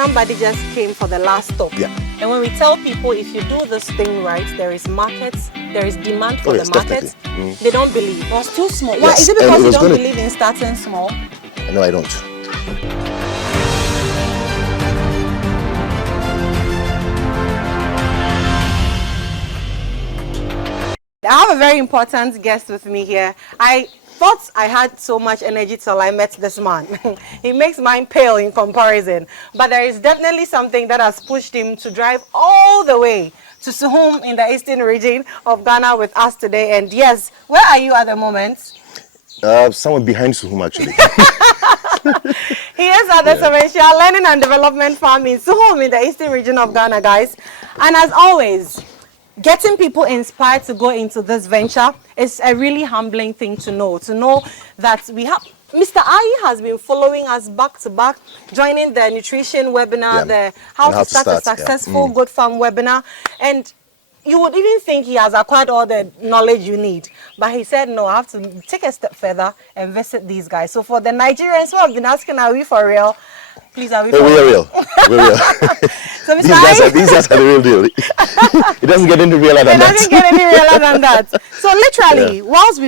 somebody just came for the last stop. Yeah. And when we tell people, if you do this thing right, there is markets, there is demand for the market, they don't believe. It was too small. Why? Yes, Is it because you don't believe in starting small? No, I don't. I have a very important guest with me here. I thought I had so much energy till I met this man. He makes mine pale in comparison. But there is definitely something that has pushed him to drive all the way to Suhum in the eastern region of Ghana with us today. And yes, where are you at the moment? Someone behind Suhum, actually. He is at the Seventia Learning and Development Farm in Suhum in the eastern region of Ghana, guys. And as always, getting people inspired to go into this venture is a really humbling thing to know that we have. Mr. Ayi has been following us back to back, joining the nutrition webinar, the how to start a successful goat farm webinar, and you would even think he has acquired all the knowledge you need. But he said, no, I have to take a step further and visit these guys. So for the Nigerians who have been asking, are we for real? Please, are we for real? We're real. So Mr. These guys are the real deal. It doesn't get any realer than that. It doesn't get any realer than that. So literally, whilst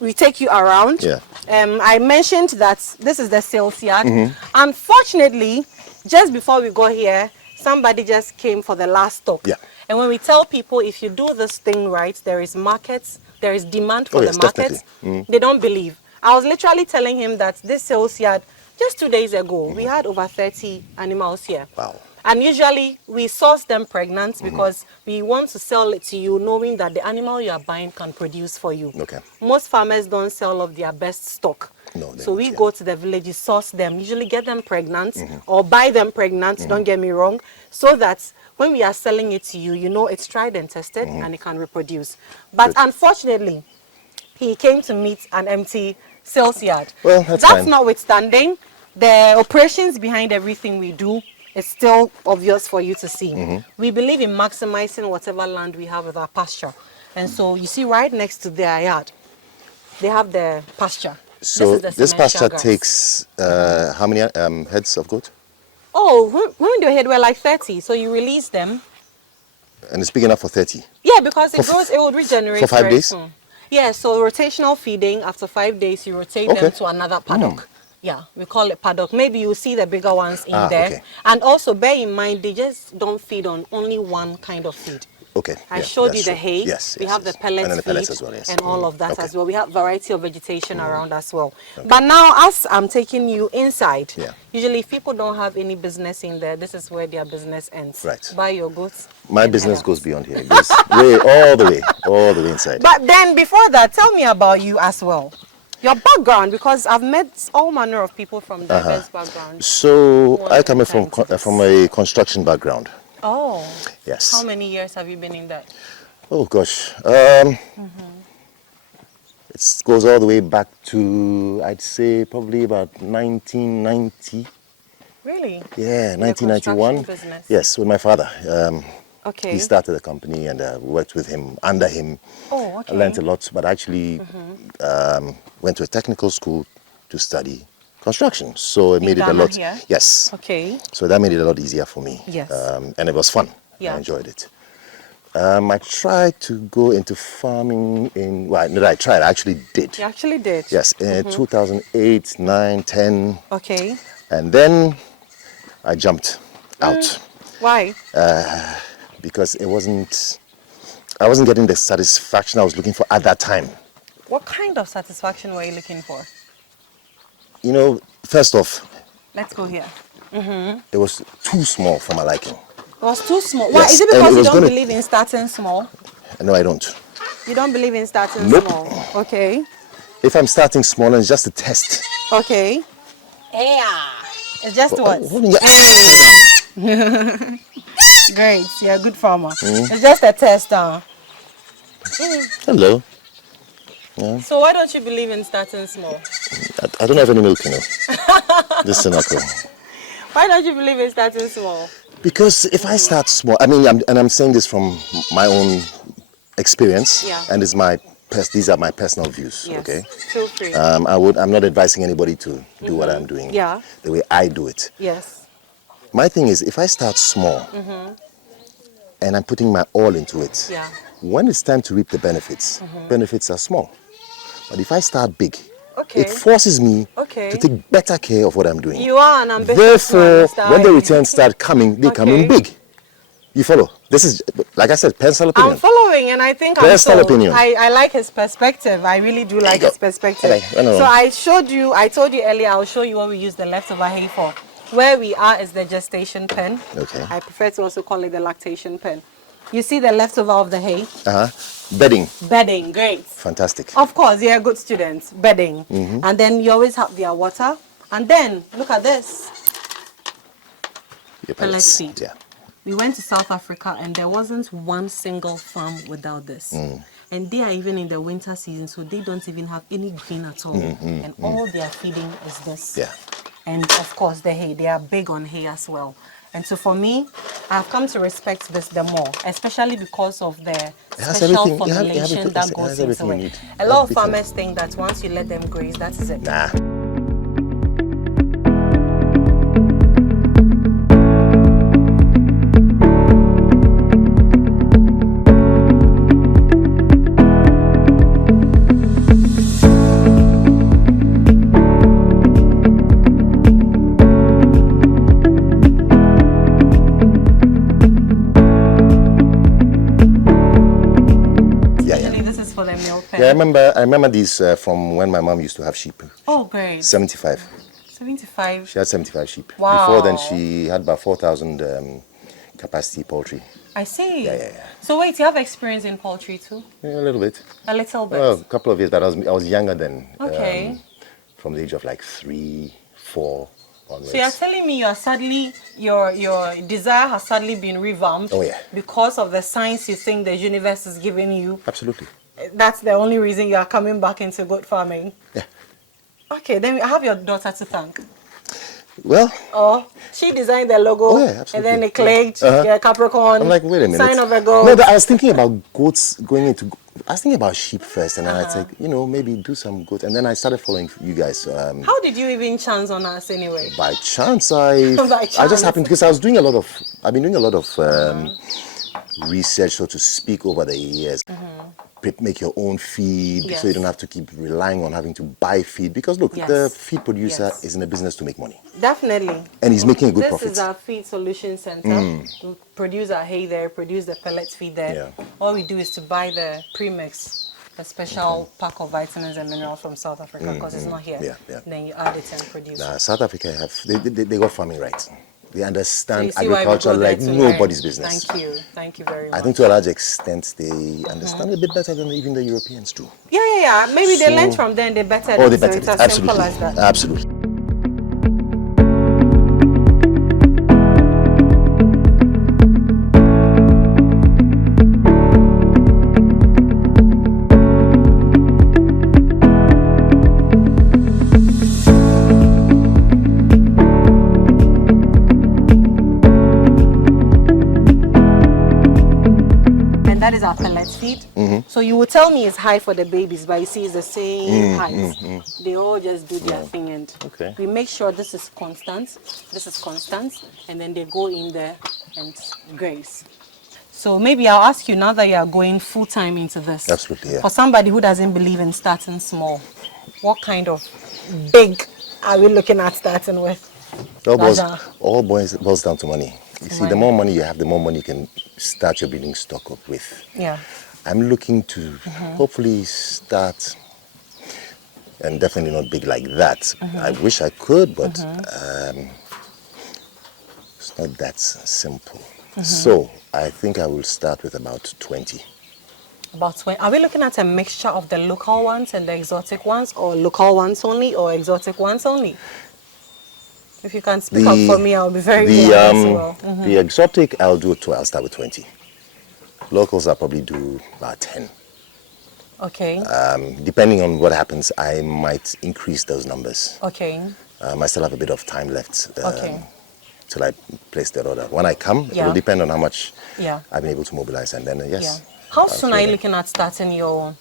we take you around, I mentioned that this is the sales yard. Unfortunately, just before we got here, somebody just came for the last stop. And when we tell people, if you do this thing right, there is markets, there is demand for the markets, they don't believe. I was literally telling him that this sales yard, just 2 days ago, we had over 30 animals here. Wow. And usually we source them pregnant because we want to sell it to you knowing that the animal you are buying can produce for you. Okay. Most farmers don't sell off their best stock. No, so we go to the villages, source them, usually get them pregnant or buy them pregnant, don't get me wrong, so that when we are selling it to you, you know it's tried and tested and it can reproduce. But unfortunately, he came to meet an empty sales yard. Well, that's notwithstanding, the operations behind everything we do is still obvious for you to see. We believe in maximizing whatever land we have with our pasture. And so you see right next to their yard, they have the pasture. So this pasture takes how many heads of goat? Oh, when they had were like 30, so you release them. And it's big enough for 30? Yeah, because it will regenerate for 5 days? Soon. Yeah, so rotational feeding, after 5 days, you rotate them to another paddock. Yeah, we call it paddock. Maybe you see the bigger ones in there. Okay. And also bear in mind, they just don't feed on only one kind of feed. Okay. I showed you the hay. Yes. We have the pellets, and the pellets as well, and all of that as well. We have variety of vegetation around as well. But now, as I'm taking you inside, usually if people don't have any business in there, this is where their business ends. Right. Buy your goods. My business goes beyond here. It goes all the way inside. But then before that, tell me about you as well. Your background, because I've met all manner of people from diverse backgrounds. So I come from a construction background. Oh. Yes. How many years have you been in that? Oh gosh. It goes all the way back to, I'd say, probably about 1990. Really? Yeah, 1991. Yes, with my father. Okay. He started the company and worked with him, under him. Oh, okay. I learned a lot, but actually went to a technical school to study construction. So it made it a lot. Here? Yes. Okay. So that made it a lot easier for me. Yes. And it was fun. Yeah. I enjoyed it. I tried to go into farming I actually did. You actually did? Yes, in 2008, 9, 10. Okay. And then I jumped out. Why? Because I wasn't getting the satisfaction I was looking for at that time. What kind of satisfaction were you looking for? You know, first off, let's go here. It was too small for my liking. It was too small. Why? Is it because you don't believe in starting small? No, I don't. You don't believe in starting small? Okay. If I'm starting small, it's just a test. Okay. Yeah. It's just what? Great. You're a good farmer. It's just a test. Hello. Yeah. So why don't you believe in starting small? I don't have any milk, you know. This is Sinako. Why don't you believe in starting small? Because if I start small, I'm saying this from my own experience, and these are my personal views. Yes. Okay. Feel free. I'm not advising anybody to do what I'm doing. Yeah. The way I do it. Yes. My thing is, if I start small and I'm putting my all into it, when it's time to reap the benefits, benefits are small. But if I start big, it forces me to take better care of what I'm doing. You are an ambitious Therefore, man, when the returns start coming, they come in big. You follow? This is, like I said, personal opinion. I'm following, and I think personal opinion. I like his perspective. I really do like his perspective. Okay, so I told you earlier, I'll show you what we use the leftover hay for. Where we are is the gestation pen. Okay. I prefer to also call it the lactation pen. You see the leftover of the hay? Bedding. Bedding, great. Fantastic. Of course, you're a good student. Bedding. And then you always have their water. And then, look at this. Your Pellet feed. Yeah. We went to South Africa and there wasn't one single farm without this. And they are even in the winter season, so they don't even have any green at all. And all they are feeding is this. Yeah. And of course the hay. They are big on hay as well. And so for me, I've come to respect this the more, especially because of the special formulation that goes into it. A lot of farmers think that once you let them graze, that is it. Nah. Yeah, I remember these from when my mom used to have sheep. Oh, great. 75. 75? She had 75 sheep. Wow. Before then, she had about 4,000 capacity poultry. I see. Yeah. So wait, you have experience in poultry too? Yeah, a little bit. A little bit? Well, a couple of years, but I was younger then. Okay. From the age of like 3, 4 onwards. So you're telling me your desire has suddenly been revamped because of the science you think the universe is giving you? Absolutely. That's the only reason you are coming back into goat farming? Yeah. Okay, then I have your daughter to thank. Well. Oh, she designed the logo. Oh, yeah, absolutely. And then it clicked. Yeah, Capricorn. I'm like, wait a minute. Sign of a goat. No, I was thinking about goats going into... I was thinking about sheep first, and then I said, maybe do some goats. And then I started follling you guys. How did you even chance on us anyway? By chance, I just happened, because I've been doing a lot of research, so to speak, over the years. Make your own feed, so you don't have to keep relying on having to buy feed. Because look, the feed producer is in a business to make money. Definitely. And he's making a good profit. This is our feed solution center. We produce our hay there, produce the pellet feed there. All we do is to buy the premix, a special pack of vitamins and minerals from South Africa, because it's not here. Then you add it and produce. South Africa they got farming rights. They understand agriculture like nobody's business. Thank you very much. I think to a large extent they understand a bit better than even the Europeans do. Yeah. Maybe they learned from them, they bettered it. So it's as simple as that. Absolutely. That is our pellet feed. So you will tell me it's high for the babies, but you see it's the same height. They all just do their thing, and we make sure this is constant, and then they go in there and graze. So maybe I'll ask you, now that you are going full-time into this. Absolutely, yeah. For somebody who doesn't believe in starting small, what kind of big are we looking at starting with? All boils down to money. You see, the more money you have, the more money you can start your breeding stock up with. Yeah. I'm looking to hopefully start, and definitely not big like that. I wish I could, but it's not that simple. So I think I will start with about 20. About 20. Are we looking at a mixture of the local ones and the exotic ones, or local ones only, or exotic ones only? If you can speak up for me, I'll be very glad as well. The exotic, I'll start with 20. Locals, I'll probably do about 10. Okay. Depending on what happens, I might increase those numbers. Okay. I still have a bit of time left till I place that order. When I come, it will depend on how much I've been able to mobilize, and then How soon are you looking at starting your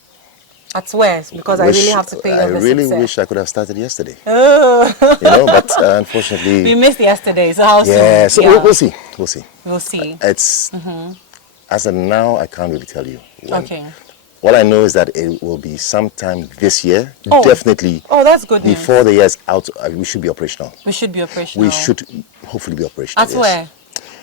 At where? Because I really have to pay your I really visit, wish I could have started yesterday. Oh. But unfortunately... We missed yesterday, so how soon? Yeah, so we'll see. We'll see. We'll see. It's... As of now, I can't really tell you when. Okay. All I know is that it will be sometime this year. Oh. Definitely. Oh, that's good news. Before the year's out, we should be operational. We should be operational. We should hopefully be operational. At where?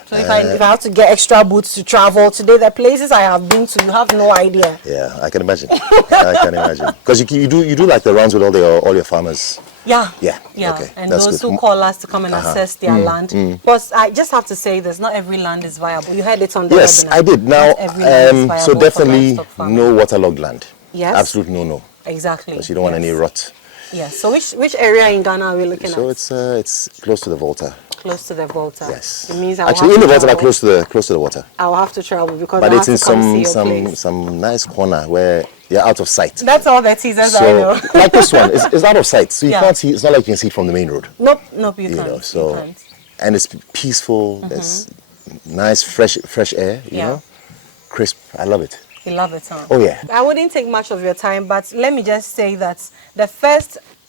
So if I have to get extra boots to travel today, the places I have been to, you have no idea. Yeah, I can imagine. I can imagine. Because you do like the rounds with all your farmers. Yeah. Yeah. Yeah. Okay. And That's those good. who call us to come and assess their land. Because I just have to say this, not every land is viable. You heard it on the Yes, webinar. I did. Now, Not every land is viable so for definitely livestock farming. no waterlogged land. Yes. Absolute no. Exactly. Because you don't want any rot. Yes. So which area in Ghana are we looking So at? it's close to the Volta. Close to the Volta. Yes. It means Actually, in the Volta, but close to the water. I'll have to travel because But I it's have in to come see your place. some nice corner where you're out of sight. That's all the teasers I So know. like this one, it's out of sight, so you Yeah. can't see. It's not like you can see it from the main road. Nope, you You can't. know, so you can't. and it's peaceful. There's nice fresh air. You know, crisp. I love it. You love it, huh? Oh yeah. I wouldn't take much of your time, but let me just say that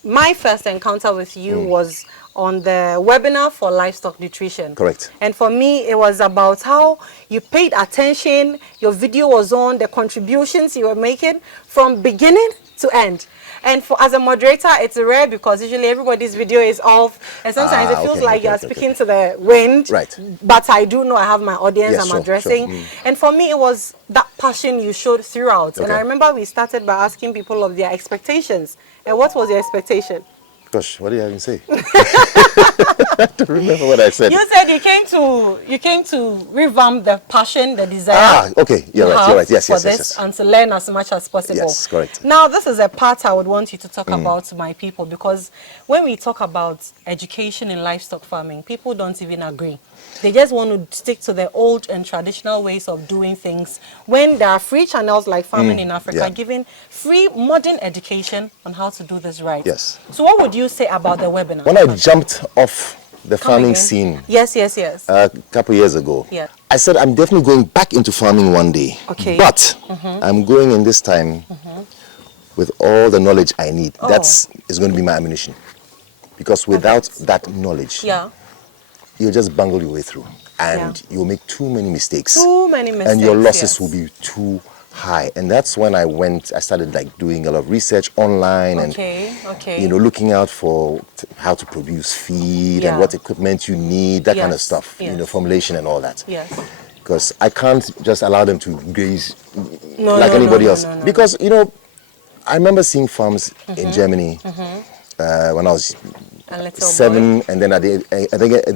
my first encounter with you was on the webinar for livestock nutrition. Correct. And for me, it was about how you paid attention, your video was on, the contributions you were making from beginning to end. And as a moderator, it's rare because usually everybody's video is off, and sometimes it feels like you're speaking to the wind. Right. But I do know I have my audience Yes, I'm sure. addressing. And for me, it was that passion you showed throughout. And I remember we started by asking people of their expectations. And what was your expectation? Gosh, what did I even say? I don't remember what I said. You said you came to revamp the passion, the desire. Okay, you're right. Yes, and to learn as much as possible. Yes, correct. Now, this is a part I would want you to talk about to my people, because when we talk about education in livestock farming, people don't even agree. They just want to stick to the old and traditional ways of doing things, when there are free channels like Farming in Africa giving free modern education on how to do this right. Yes. So what would you say about the webinar? When I jumped off the farming again. scene Yes. a couple years ago, Yeah. I said I'm definitely going back into farming one day. Okay. But I'm going in this time with all the knowledge I need. Oh. That's is going to be my ammunition. Because without that knowledge, Yeah. you'll just bungle your way through. And you'll make too many mistakes. Too many mistakes. And your losses yes. will be too high. And that's when I started like doing a lot of research online and looking out for how to produce feed and what equipment you need, that kind of stuff, formulation and all that. Yes. Because I can't just allow them to graze like anybody else. Because, I remember seeing farms in Germany when I was 7, and then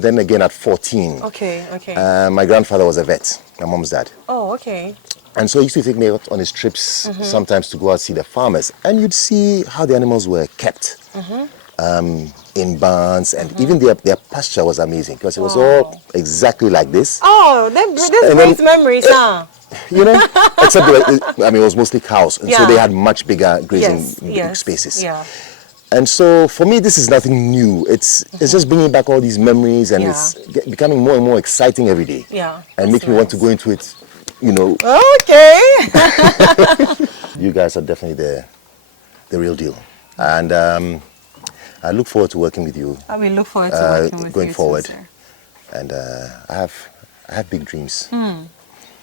then again at 14. Okay. My grandfather was a vet, my mom's dad. Oh, okay. And so he used to take me out on his trips sometimes to go out see the farmers, and you'd see how the animals were kept in barns, and even their pasture was amazing because it was all exactly like this. Oh, this brings memories, huh? Except it was mostly cows, and so they had much bigger grazing spaces. Yeah. And so for me, this is nothing new. It's just bringing back all these memories, and it's becoming more and more exciting every day. Yeah. And making me want to go into it. Okay. You guys are definitely the real deal, and I look forward to working with you. We look forward to working with going you forward. too, sir. And I have big dreams.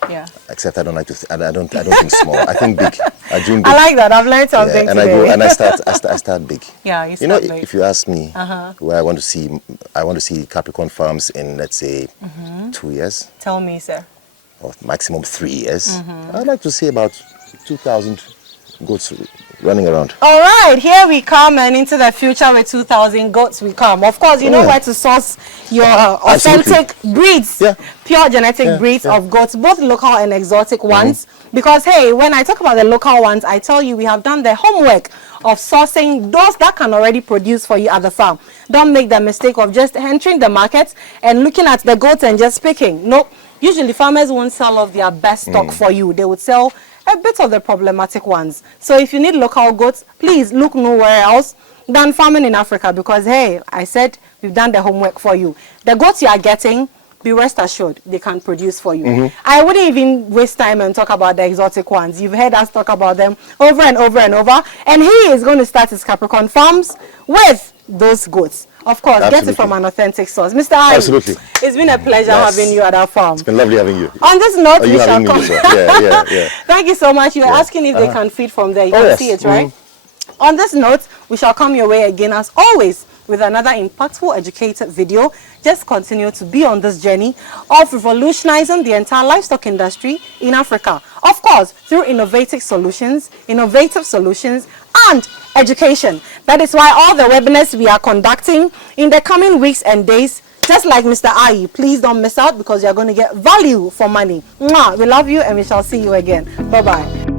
Yeah. Except I don't like to. I don't think small. I think big. I dream big. I like that. I've learned something and today. I start big. Yeah, you start big. If you ask me where I want to see Capricorn farms in, let's say, 2 years. Tell me, sir. Or maximum 3 years. I'd like to see about 2,000 goats running around. All right, here we come, and into the future with 2,000 goats we come. Of course, you know where to source your authentic breeds, pure genetic breeds of goats, both local and exotic ones. Because, hey, when I talk about the local ones, I tell you we have done the homework of sourcing those that can already produce for you at the farm. Don't make the mistake of just entering the market and looking at the goats and just picking. Nope. Usually farmers won't sell off their best stock for you. They would sell a bit of the problematic ones. So if you need local goats, please look nowhere else than Farming in Africa, because, hey, I said we've done the homework for you. The goats you are getting, be rest assured they can produce for you. I wouldn't even waste time and talk about the exotic ones. You've heard us talk about them over and over and over. And he is going to start his Capricorn farms with those goats. Of course, get it from an authentic source. Mr. I, absolutely. It's been a pleasure having you at our farm. It's been lovely having you. On this note, we shall come. Yeah. Thank you so much. You were asking if they can feed from there. You can see it, right? On this note, we shall come your way again as always with another impactful, educated video. Just continue to be on this journey of revolutionizing the entire livestock industry in Africa. Of course, through innovative solutions, and education. That is why all the webinars we are conducting in the coming weeks and days, just like Mr. Ayi, please don't miss out because you're going to get value for money. Mwah! We love you and we shall see you again. Bye-bye.